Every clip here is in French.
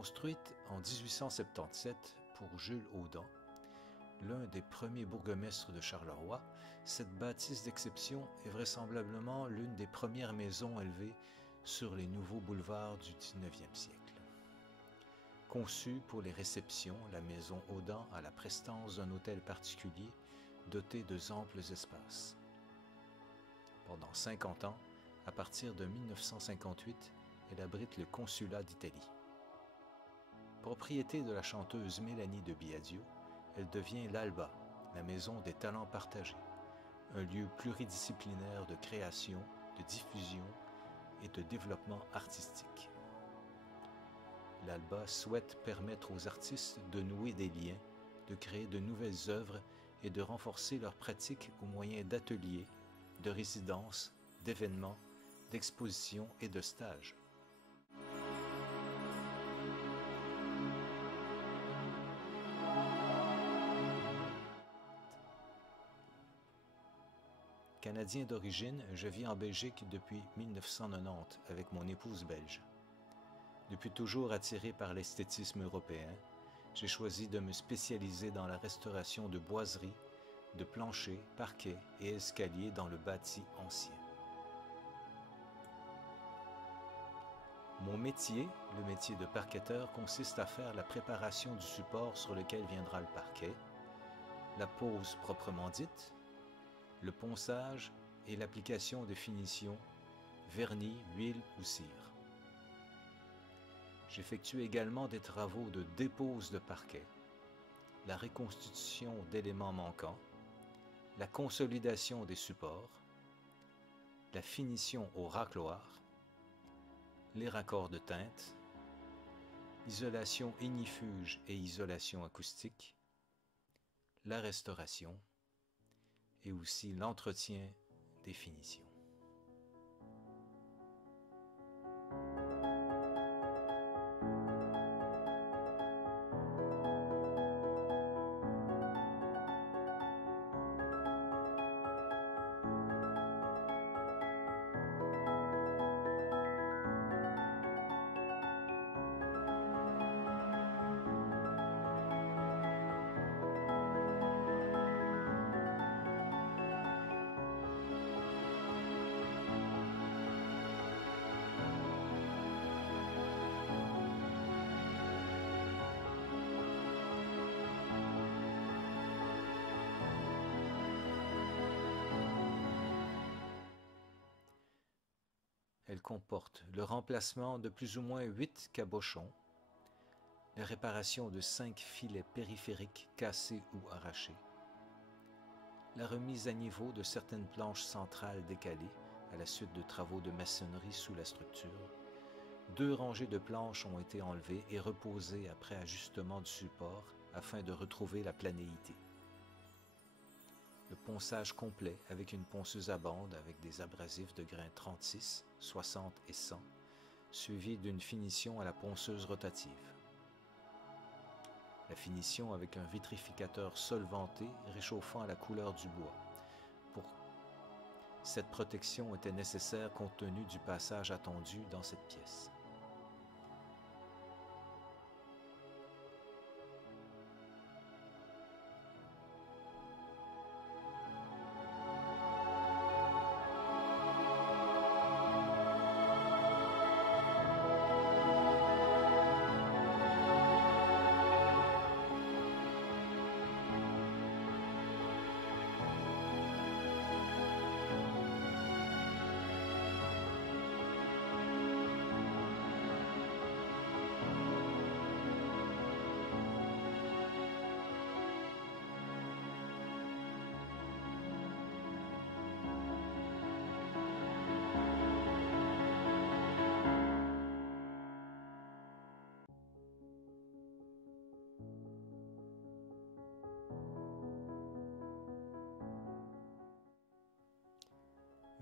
Construite en 1877 pour Jules Audin, l'un des premiers bourgmestres de Charleroi, cette bâtisse d'exception est vraisemblablement l'une des premières maisons élevées sur les nouveaux boulevards du XIXe siècle. Conçue pour les réceptions, la maison Audin a la prestance d'un hôtel particulier doté de amples espaces. Pendant 50 ans, à partir de 1958, elle abrite le consulat d'Italie. Propriété de la chanteuse Mélanie de Biadio, elle devient l'Alba, la maison des talents partagés, un lieu pluridisciplinaire de création, de diffusion et de développement artistique. L'Alba souhaite permettre aux artistes de nouer des liens, de créer de nouvelles œuvres et de renforcer leurs pratiques au moyen d'ateliers, de résidences, d'événements, d'expositions et de stages. Canadien d'origine, je vis en Belgique depuis 1990 avec mon épouse belge. Depuis toujours attiré par l'esthétisme européen, j'ai choisi de me spécialiser dans la restauration de boiseries, de planchers, parquets et escaliers dans le bâti ancien. Mon métier, le métier de parquetteur, consiste à faire la préparation du support sur lequel viendra le parquet, la pose proprement dite, le ponçage et l'application de finitions, vernis, huile ou cire. J'effectue également des travaux de dépose de parquet, la reconstitution d'éléments manquants, la consolidation des supports, la finition au racloir, les raccords de teinte, isolation ignifuge et isolation acoustique, la restauration et aussi l'entretien des finitions. Elle comporte le remplacement de plus ou moins 8 cabochons, la réparation de 5 filets périphériques cassés ou arrachés, la remise à niveau de certaines planches centrales décalées à la suite de travaux de maçonnerie sous la structure. 2 rangées de planches ont été enlevées et reposées après ajustement du support afin de retrouver la planéité. Le ponçage complet avec une ponceuse à bande avec des abrasifs de grains 36, 60 et 100, suivi d'une finition à la ponceuse rotative. La finition avec un vitrificateur solventé réchauffant à la couleur du bois. Cette protection était nécessaire compte tenu du passage attendu dans cette pièce.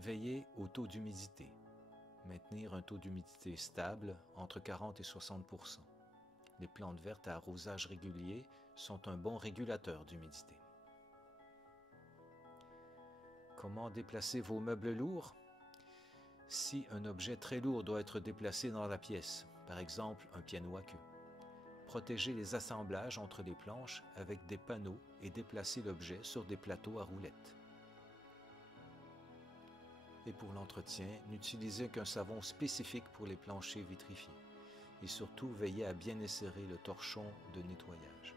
Veiller au taux d'humidité. Maintenir un taux d'humidité stable entre 40 et 60%. Les plantes vertes à arrosage régulier sont un bon régulateur d'humidité. Comment déplacer vos meubles lourds? Si un objet très lourd doit être déplacé dans la pièce, par exemple un piano à queue, Protéger les assemblages entre les planches avec des panneaux et déplacer l'objet sur des plateaux à roulettes. Et pour l'entretien, n'utilisez qu'un savon spécifique pour les planchers vitrifiés. Et surtout, veillez à bien esserrer le torchon de nettoyage.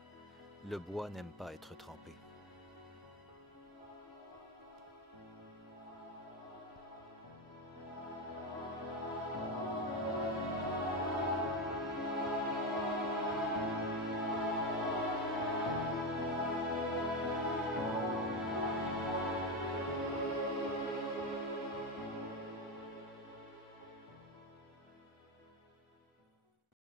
Le bois n'aime pas être trempé.